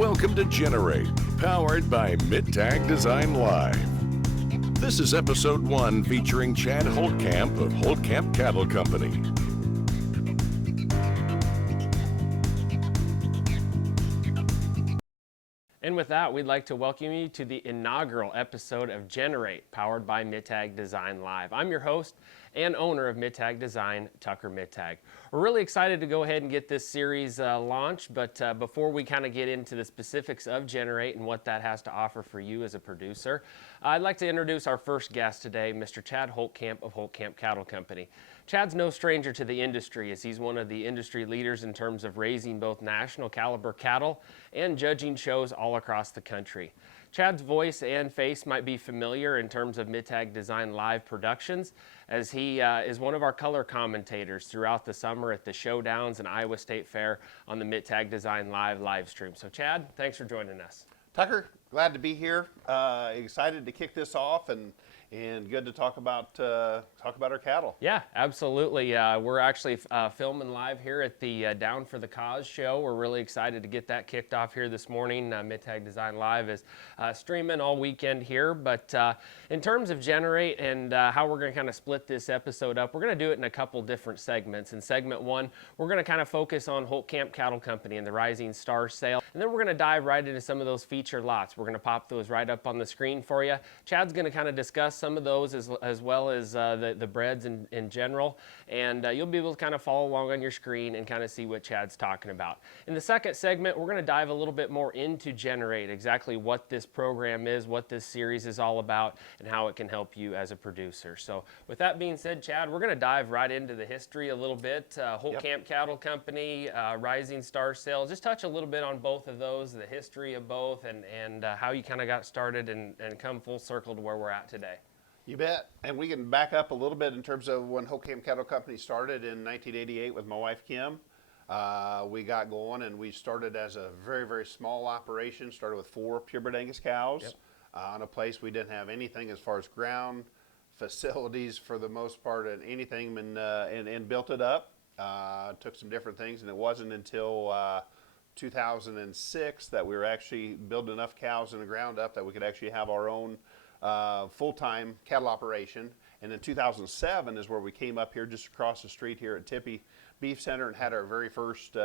Welcome to Generate, powered by Mittag Design Live. This is episode 1 featuring Chad Holtkamp of Holtkamp Cattle Company. And with that, we'd like to welcome you to the inaugural episode of Generate, powered by Mittag Design Live. I'm your host and owner of Mittag Design, Tucker Mittag. We're really excited to go ahead and get this series launched, but before we kind of get into the specifics of Generate and what that has to offer for you as a producer, I'd like to introduce our first guest today, Mr. Chad Holtkamp of Holtkamp Cattle Company. Chad's no stranger to the industry, as he's one of the industry leaders in terms of raising both national caliber cattle and judging shows all across the country. Chad's voice and face might be familiar in terms of Mittag Design Live productions, as he is one of our color commentators throughout the summer at the showdowns and Iowa State Fair on the Mittag Design live stream. So Chad, thanks for joining us. Tucker, glad to be here. Excited to kick this off and good to talk about our cattle. Yeah, absolutely. We're actually filming live here at the Down for the Cause show. We're really excited to get that kicked off here this morning. Mittag Design Live is streaming all weekend here. But in terms of Generate and how we're going to kind of split this episode up, we're going to do it in a couple different segments. In segment 1, we're going to kind of focus on Holtkamp Cattle Company and the Rising Star sale. And then we're going to dive right into some of those feature lots. We're going to pop those right up on the screen for you. Chad's going to kind of discuss some of those as well as the breads in general, and you'll be able to kind of follow along on your screen and kind of see what Chad's talking about. In the second segment, we're going to dive a little bit more into Generate, exactly what this program is, what this series is all about, and how it can help you as a producer. So with that being said, Chad, we're going to dive right into the history a little bit. Holtkamp Cattle Company, Rising Star Sale, just touch a little bit on both of those, the history of both, and how you kind of got started and come full circle to where we're at today. You bet. And we can back up a little bit in terms of when Holtkamp Cattle Company started in 1988 with my wife, Kim. We got going and we started as a very, very small operation, started with 4 purebred Angus cows on a place we didn't have anything as far as ground, facilities for the most part, and anything, and built it up. Took some different things, and it wasn't until 2006 that we were actually building enough cows in the ground up that we could actually have our own full-time cattle operation. And in 2007 is where we came up here just across the street here at Tippy Beef Center and had our very first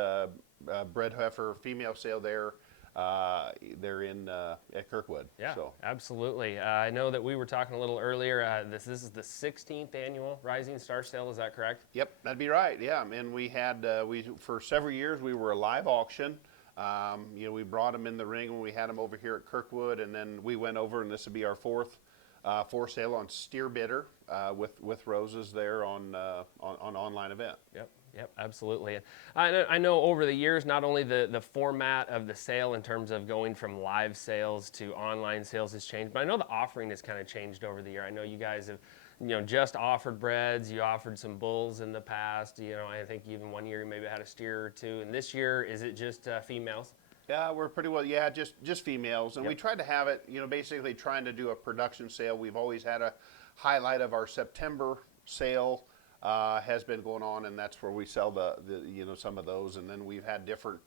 bred heifer female sale there at Kirkwood. Yeah, so. Absolutely. I know that we were talking a little earlier, this is the 16th annual Rising Star Sale, is that correct? Yep, that'd be right, yeah. And we had, for several years we were a live auction. We brought them in the ring when we had them over here at Kirkwood, and then we went over, and this would be our fourth sale on SteerBidder with roses there on online event. Yep, absolutely. And I know over the years, not only the format of the sale in terms of going from live sales to online sales has changed, but I know the offering has kind of changed over the year. I know you guys have just offered breds, you offered some bulls in the past, I think even one year you maybe had a steer or two, and this year, is it just females? Yeah, we're pretty well, just females, and we tried to have it, basically trying to do a production sale. We've always had a highlight of our September sale has been going on, and that's where we sell the some of those, and then we've had different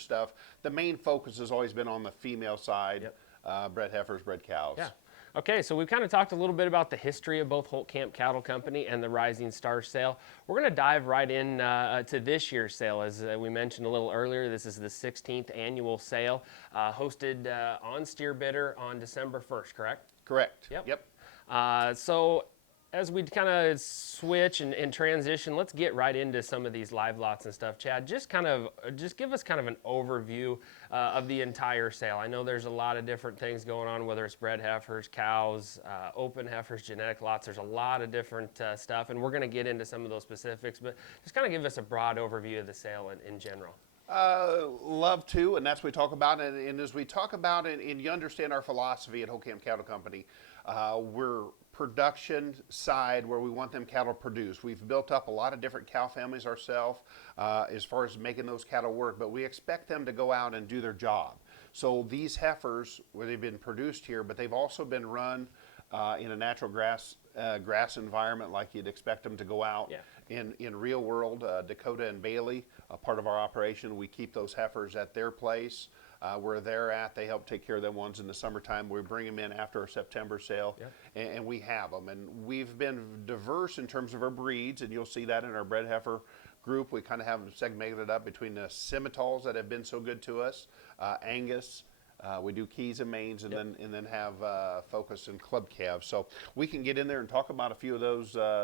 stuff. The main focus has always been on the female side, bred heifers, bred cows. Yeah. Okay, so we've kind of talked a little bit about the history of both Holtkamp Cattle Company and the Rising Star Sale. We're going to dive right in to this year's sale. As we mentioned a little earlier, this is the 16th annual sale, hosted on SteerBidder on December 1st, correct? Correct. Yep. So as we kind of switch and transition, let's get right into some of these live lots and stuff. Chad, just give us kind of an overview of the entire sale. I know there's a lot of different things going on, whether it's bred heifers, cows, open heifers, genetic lots. There's a lot of different stuff, and we're going to get into some of those specifics, but just kind of give us a broad overview of the sale in general. Love to, and that's what we talk about. And as we talk about it, and you understand our philosophy at Holtkamp Cattle Company, we're production side where we want them cattle produced. We've built up a lot of different cow families ourselves as far as making those cattle work, but we expect them to go out and do their job. So these heifers, where they've been produced here, but they've also been run in a natural grass environment like you'd expect them to go out in real world. Dacota and Bailey a part of our operation. We keep those heifers at their place. Where they're at, they help take care of them ones in the summertime. We bring them in after our September sale, and we have them. And we've been diverse in terms of our breeds, and you'll see that in our bred heifer group. We kind of have them segmented up between the Simmentals that have been so good to us, Angus. We do Keys and Mains, and then have Focus and Club calves. So we can get in there and talk about a few of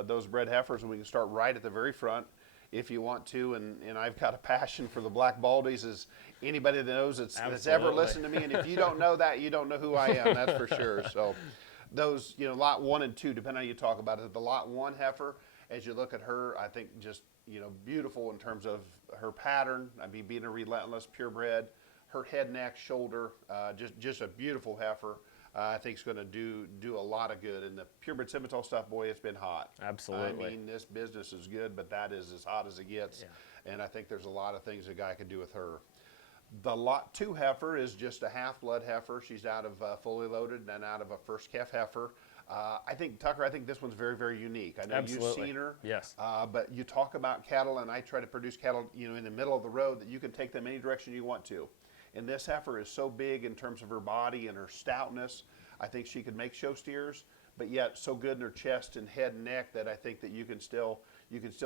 those bred heifers, and we can start right at the very front if you want to. And I've got a passion for the black baldies, as anybody that knows that's ever listened to me. And if you don't know that, you don't know who I am. That's for sure. So those, lot 1 and 2, depending on how you talk about it. The lot 1 heifer, as you look at her, I think just beautiful in terms of her pattern. I mean, being a relentless purebred. Her head, neck, shoulder, just a beautiful heifer. I think it's going to do a lot of good. And the purebred Simmental stuff, boy, it's been hot. Absolutely. I mean, this business is good, but that is as hot as it gets. Yeah. And I think there's a lot of things a guy could do with her. The lot 2 heifer is just a half-blood heifer. She's out of fully loaded and out of a first calf heifer. I think, Tucker, this one's very, very unique. I know you've seen her. Yes. But you talk about cattle, and I try to produce cattle, in the middle of the road that you can take them any direction you want to. And this heifer is so big in terms of her body and her stoutness. I think she could make show steers, but yet so good in her chest and head and neck that I think that you can still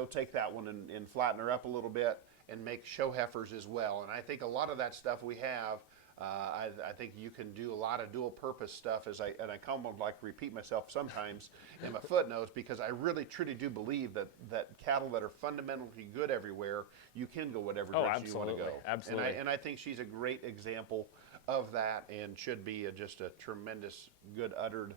take that one and flatten her up a little bit and make show heifers as well. And I think a lot of that stuff we have, I think you can do a lot of dual purpose stuff, and I kind of like repeat myself sometimes in my footnotes, because I really truly do believe that cattle that are fundamentally good everywhere, you can go whatever direction you want to go. Absolutely. And I think she's a great example of that, and should be just a tremendous, good uddered,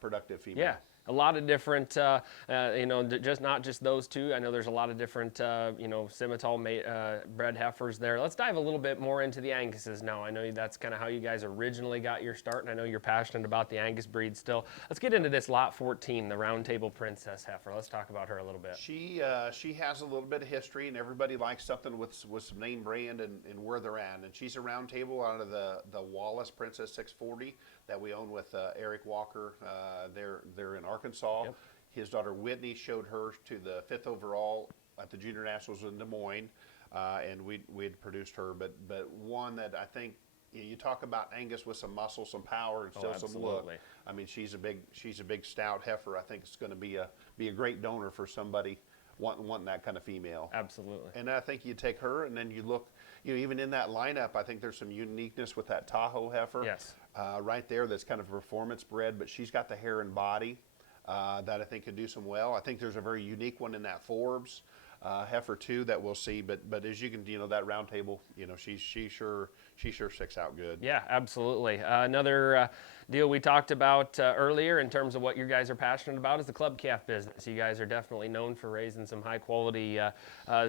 productive female. Yeah. A lot of different, just not just those two. I know there's a lot of different, Simmental bred heifers there. Let's dive a little bit more into the Anguses now. I know that's kind of how you guys originally got your start, and I know you're passionate about the Angus breed still. Let's get into this lot 14, the Round Table Princess heifer. Let's talk about her a little bit. She has a little bit of history, and everybody likes something with some name brand and where they're at. And she's a Round Table out of the Wallace Princess 640 that we own with Eric Walker. They're in Arkansas. Yep. His daughter Whitney showed her to the 5th overall at the Junior Nationals in Des Moines, and we'd produced her. But one that I think, you talk about Angus with some muscle, some power, and still some look. I mean, she's a big stout heifer. I think it's going to be a great donor for somebody wanting that kind of female. Absolutely. And I think you take her, and then you look, even in that lineup, I think there's some uniqueness with that Tahoe heifer. Yes. Right there, that's kind of performance bred, but she's got the hair and body that I think could do some well. I think there's a very unique one in that Forbes heifer too that we'll see. But as you can, that Round Table, she sure sticks out good. Yeah, absolutely. Another deal we talked about earlier in terms of what you guys are passionate about is the club calf business. You guys are definitely known for raising some high quality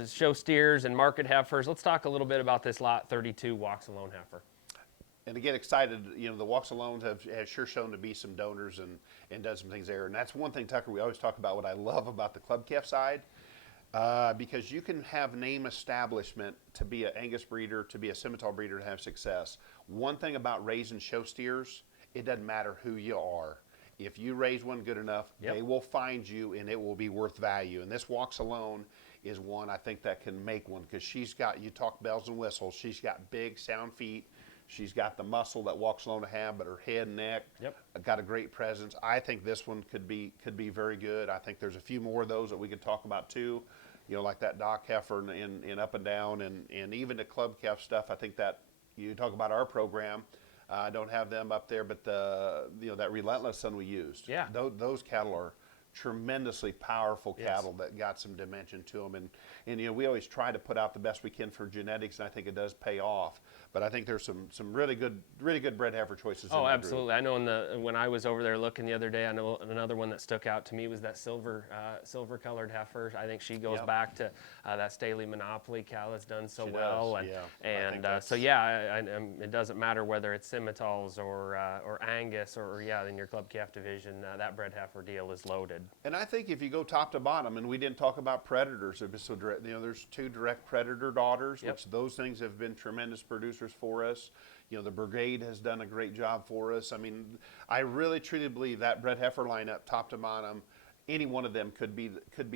show steers and market heifers. Let's talk a little bit about this lot 32 Walks Alone heifer. And to get excited, the Walks Alone have sure shown to be some donors and done some things there. And that's one thing, Tucker, we always talk about what I love about the club calf side, because you can have name establishment to be an Angus breeder, to be a Simmental breeder, to have success. One thing about raising show steers, it doesn't matter who you are. If you raise one good enough, they will find you, and it will be worth value. And this Walks Alone is one I think that can make one, because she's got, you talk bells and whistles, she's got big sound feet. She's got the muscle that Walks Alone to have, but her head and neck got a great presence. I think this one could be very good. I think there's a few more of those that we could talk about too, like that Doc heifer in Up and Down, and even the club calf stuff. I think that you talk about our program. I don't have them up there, but that Relentless son we used. Yeah, those cattle are tremendously powerful cattle that got some dimension to them, and we always try to put out the best we can for genetics, and I think it does pay off. But I think there's some really good bred heifer choices. Oh, absolutely. I know when I was over there looking the other day, I know another one that stuck out to me was that silver colored heifer. I think she goes back to that Staley Monopoly cow that's done so well. It doesn't matter whether it's Simmentals or Angus or in your club calf division, that bred heifer deal is loaded. And I think if you go top to bottom, and we didn't talk about predators, so there's 2 direct predator daughters, which those things have been tremendous producers for us. The Brigade has done a great job for us. I mean, I really truly believe that bred heifer lineup, top to bottom, any one of them could be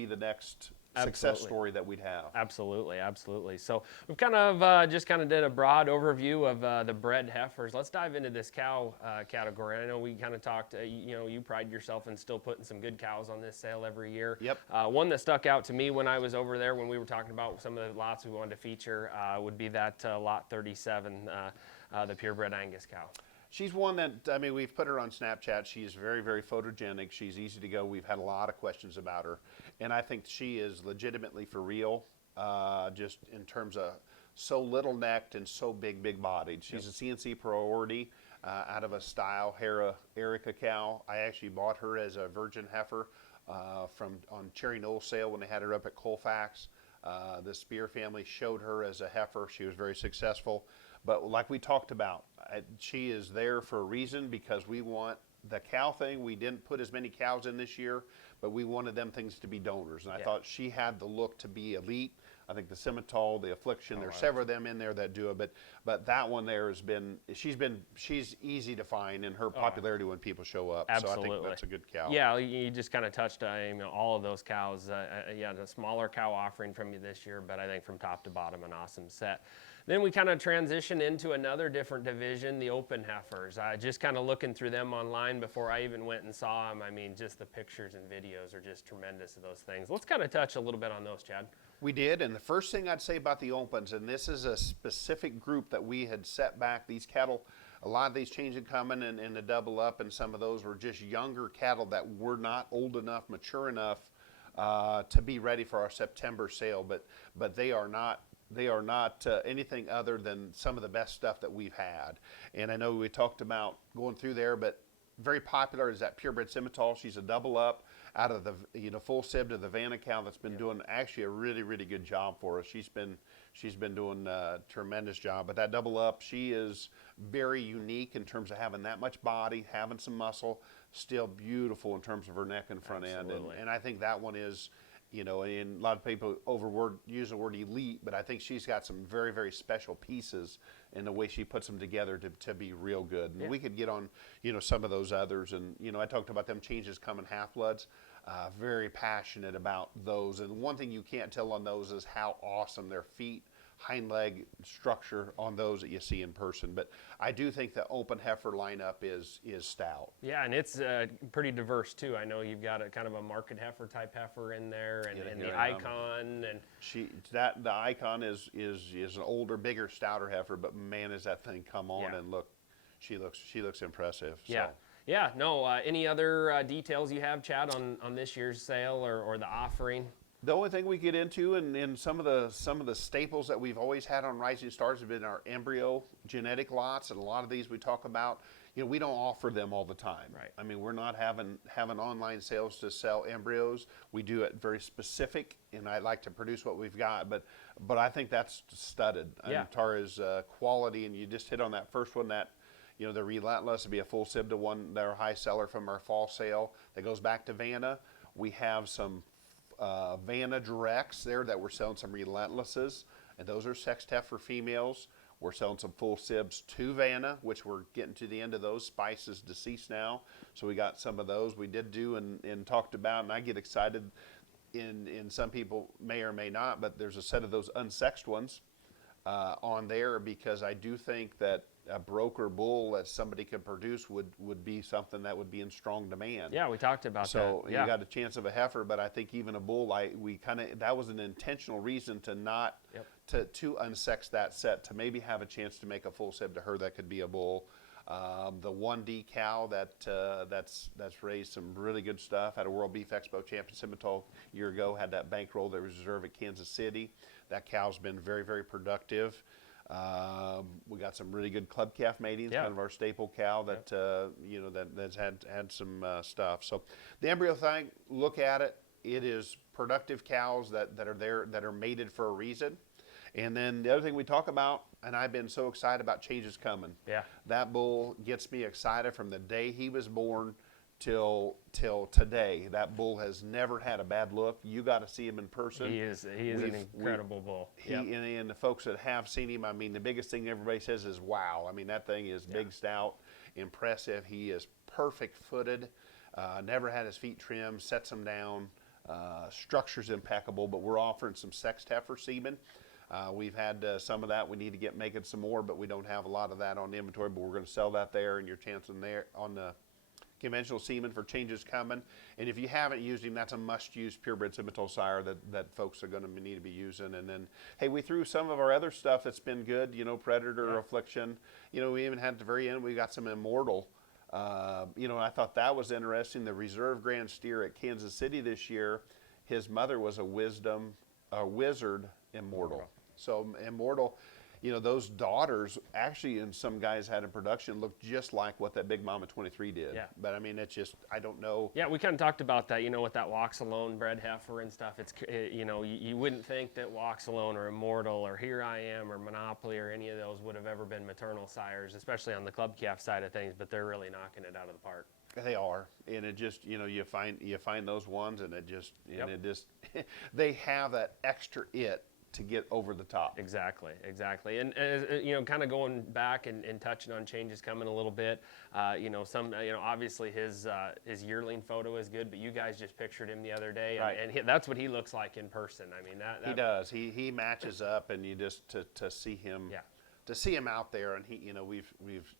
the next success story that we'd have. Absolutely, absolutely. So we've kind of just kind of did a broad overview of the bred heifers. Let's dive into this cow category. I know we kind of talked, you pride yourself in still putting some good cows on this sale every year. Yep. One that stuck out to me when I was over there when we were talking about some of the lots we wanted to feature would be that lot 37, the purebred Angus cow. She's one that, I mean, we've put her on Snapchat. She's very, very photogenic. She's easy to go. We've had a lot of questions about her. And I think she is legitimately for real, just in terms of so little necked and so big bodied. She's a CNC priority out of a style Hera Erica cow. I actually bought her as a virgin heifer on Cherry Knoll sale when they had her up at Colfax. The Spear family showed her as a heifer. She was very successful. But like we talked about, she is there for a reason because we want the cow thing. We didn't put as many cows in this year, but we wanted them things to be donors. And I thought she had the look to be elite. I think the Simmental, the Affliction, there's several of them in there that do it. But that one there has been, she's easy to find in her popularity when people show up. Absolutely. So I think that's a good cow. Yeah, you just kind of touched on all of those cows. The smaller cow offering from you this year, but I think from top to bottom, an awesome set. Then we kind of transition into another different division, the open heifers. Just kind of looking through them online before I even went and saw them. I mean, just the pictures and videos are just tremendous of those things. Let's kind of touch a little bit on those, Chad. We did, and the first thing I'd say about the opens, and this is a specific group that we had set back, these cattle, a lot of these changes coming and the double up, and some of those were just younger cattle that were not old enough, mature enough to be ready for our September sale, but they are not anything other than some of the best stuff that we've had. And I know we talked about going through there, but very popular is that purebred Simmental. She's a double up out of the full sib to the Vanna cow that's been doing actually a really good job for us. She's been doing a tremendous job. But that double up, she is very unique in terms of having that much body, having some muscle, still beautiful in terms of her neck and front end. And I think that one is, and a lot of people use the word elite, but I think she's got some very special pieces in the way she puts them together to be real good. And we could get on, some of those others. And, I talked about them changes coming half-bloods. Very passionate about those. And one thing you can't tell on those is how awesome their feet, hind leg structure on those that you see in person. But I do think the open heifer lineup is stout. Yeah, and it's pretty diverse too. I know you've got a kind of a market heifer type heifer in there, and the Icon, and the Icon is an older, bigger, stouter heifer. But man, is that thing come on and look, she looks impressive. Yeah. So. Yeah. No. Any other details you have, Chad, on this year's sale or the offering? The only thing we get into, and some of the staples that we've always had on Rising Stars have been our embryo genetic lots, and a lot of these we talk about. We don't offer them all the time. Right. I mean, we're not having online sales to sell embryos. We do it very specific, and I like to produce what we've got. But I think that's studded. Yeah. As far as quality, and you just hit on that first one that. The Relentless would be a full sib to one. They're a high seller from our fall sale. That goes back to Vanna. We have some Vanna directs there that we're selling some Relentlesses, and those are sexed heifer females. We're selling some full sibs to Vanna, which we're getting to the end of those. Spice is deceased now, so we got some of those we did do and talked about, and I get excited in some people may or may not, but there's a set of those unsexed ones on there because I do think that a broker bull that somebody could produce would be something that would be in strong demand. Yeah, we talked about that. So you got a chance of a heifer, but I think even a bull, that was an intentional reason to not to unsex that set, to maybe have a chance to make a full sib to her that could be a bull. The 1D cow that's raised some really good stuff. Had a World Beef Expo champion Simmental a year ago. Had that bankroll that was reserved at Kansas City. That cow's been very productive. We got some really good club calf matings, kind of our staple cow that that's had some stuff. So the embryo thing, look at it. It is productive cows that are there, that are mated for a reason. And then the other thing we talk about, and I've been so excited about changes coming. Yeah. That bull gets me excited from the day he was born till today. That bull has never had a bad look. You got to see him in person. He is an incredible bull. And the folks that have seen him, I mean, the biggest thing everybody says is wow. I mean, that thing is big, stout, impressive. He is perfect footed. Never had his feet trimmed. Sets them down. Structure's impeccable, but we're offering some sexed heifer semen. We've had some of that. We need to get making some more, but we don't have a lot of that on inventory, but we're going to sell that there, and your chance in there on the conventional semen for changes coming. And if you haven't used him, that's a must-use purebred Simmental sire that folks are going to need to be using. And then, hey, we threw some of our other stuff that's been good, you know, Predator, Affliction. You know, we even had at the very end, we got some Immortal. You know, I thought that was interesting. The Reserve Grand Steer at Kansas City this year, his mother was a Wizard Immortal. So Immortal, you know, those daughters actually, and some guys had in production, looked just like what that Big Mama 23 did. Yeah. But I mean, it's just, I don't know. Yeah, we kind of talked about that, you know, with that Walks Alone bred heifer and stuff. It's, you know, you wouldn't think that Walks Alone or Immortal or Here I Am or Monopoly or any of those would have ever been maternal sires, especially on the club calf side of things, but they're really knocking it out of the park. They are, and it just, you know, you find those ones, and it just, they have that extra it to get over the top. Exactly. And you know, kind of going back and touching on changes coming a little bit. You know, obviously his yearling photo is good, but you guys just pictured him the other day, Right. and that's what he looks like in person. I mean, He does. He matches up, and you just to see him. Yeah. To see him out there, and he, you know, we've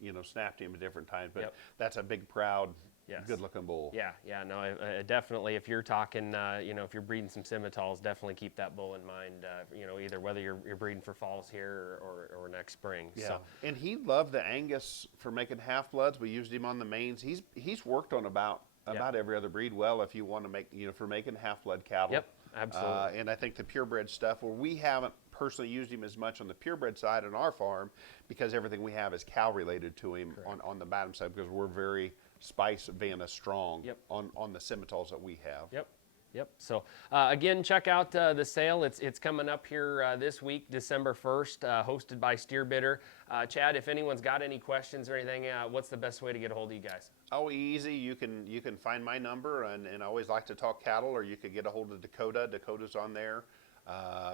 you know, snapped him at different times, but Yep. that's a big, proud, Yes. good-looking bull. Yeah, no, definitely. If you're talking, you know, if you're breeding some Simmentals, definitely keep that bull in mind. You know, either whether you're breeding for falls here or next spring. Yeah, So, and he loved the Angus for making half bloods. We used him on the mains. He's worked on about every other breed. Well, if you want to make, you know, for making half blood cattle. Yep, absolutely. And I think the purebred stuff, where we haven't personally used him as much on the purebred side on our farm, because everything we have is cow related to him on the bottom side, because we're very Spice Vanna strong on the Simmentals that we have. Yep. So again, check out the sale. It's coming up here this week, December 1st, hosted by SteerBidder. Chad, if anyone's got any questions or anything, what's the best way to get a hold of you guys? Oh, easy. You can find my number, and I always like to talk cattle, or you could get a hold of Dakota. Dakota's on there.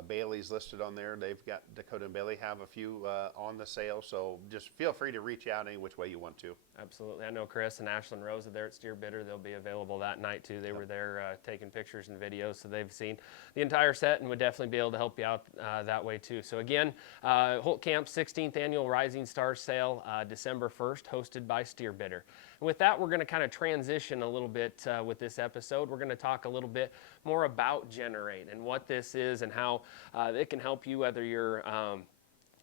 Bailey's listed on there. They've got Dacota and Bailey have a few on the sale, so just feel free to reach out any which way you want to. Absolutely. I know Chris and Ashlyn Rose are there at SteerBidder. They'll be available that night too. They were there taking pictures and videos, so they've seen the entire set and would definitely be able to help you out that way too. So again, Holtkamp's 16th annual Rising Stars Sale, December 1st, hosted by SteerBidder. And with that, we're going to kind of transition a little bit with this episode. We're going to talk a little bit more about Generate and what this is and how it can help you, whether you're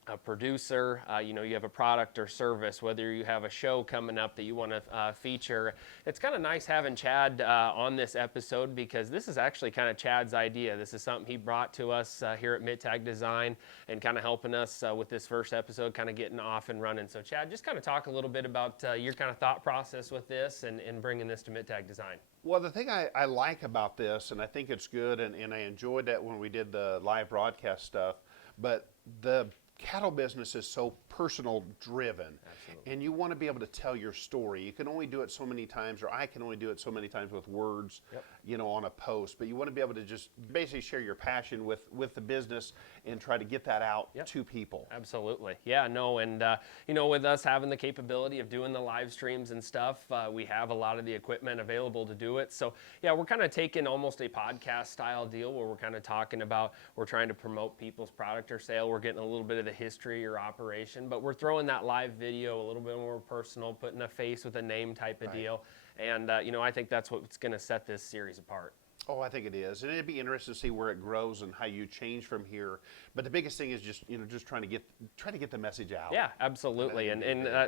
a producer, you know, you have a product or service, whether you have a show coming up that you want to feature. It's kind of nice having Chad on this episode, because this is actually kind of Chad's idea. This is something he brought to us here at Mittag Design, and kind of helping us with this first episode, kind of getting off and running. So Chad, just kind of talk a little bit about your kind of thought process with this and bringing this to Mittag Design. Well, the thing I like about this, and I think it's good, and I enjoyed that when we did the live broadcast stuff, but the cattle business is so personal driven. Absolutely. And you want to be able to tell your story. You can only do it so many times, or I can only do it so many times with words, you know, on a post, but you want to be able to just basically share your passion with the business and try to get that out to people. Absolutely. Yeah, no, and you know, with us having the capability of doing the live streams and stuff, we have a lot of the equipment available to do it. So yeah, we're kind of taking almost a podcast style deal where we're kind of talking about, we're trying to promote people's product or sale. We're getting a little bit of the history or operation, but we're throwing that live video a little bit more personal, putting a face with a name type of deal. And you know, I think that's what's going to set this series apart. Oh, I think it is, and it'd be interesting to see where it grows and how you change from here. But the biggest thing is just, you know, just trying to get the message out. Yeah, absolutely, and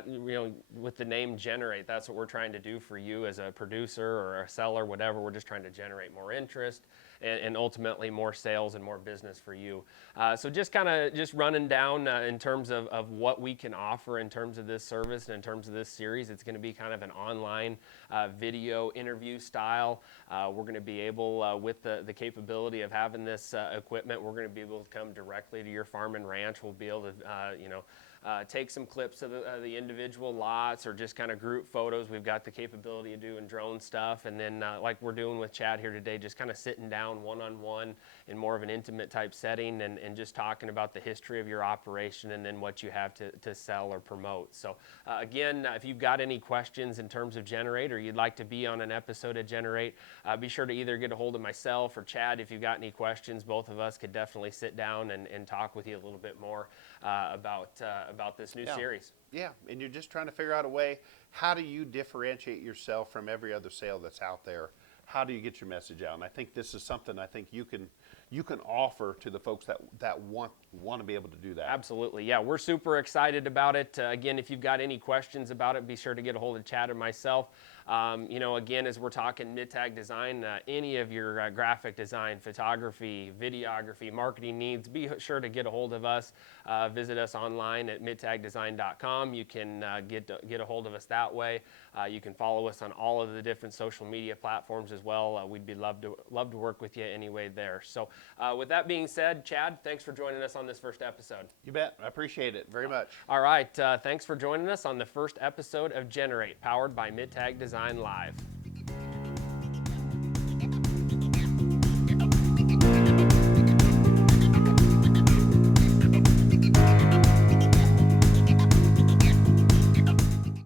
you know, with the name Generate, that's what we're trying to do for you as a producer or a seller, whatever. We're just trying to generate more interest and ultimately more sales and more business for you. So just kind of just running down in terms of what we can offer in terms of this service and in terms of this series. It's going to be kind of an online video interview style. We're going to be able, with the capability of having this equipment, we're going to be able to come directly to your farm and ranch. We'll be able to, you know, take some clips of the individual lots or just kind of group photos. We've got the capability of doing drone stuff, and then like we're doing with Chad here today, just kind of sitting down down one-on-one in more of an intimate type setting and just talking about the history of your operation and then what you have to sell or promote. So again, if you've got any questions in terms of Generate or you'd like to be on an episode of Generate, be sure to either get a hold of myself or Chad if you've got any questions. Both of us could definitely sit down and talk with you a little bit more about this new series. Yeah, and you're just trying to figure out a way, how do you differentiate yourself from every other sale that's out there? How do you get your message out? And I think this is something I think you can offer to the folks that want to be able to do that. Absolutely, yeah, we're super excited about it. Again, if you've got any questions about it, be sure to get a hold of Chad or myself. Again, as we're talking Mittag Design, any of your graphic design, photography, videography, marketing needs, be sure to get a hold of us. Visit us online at mittagdesign.com. You can get a hold of us that way. You can follow us on all of the different social media platforms as well. We'd be love to work with you anyway there. So with that being said, Chad, thanks for joining us on this first episode. You bet. I appreciate it very much. All right. Thanks for joining us on the first episode of Generate, powered by Mittag Design Live.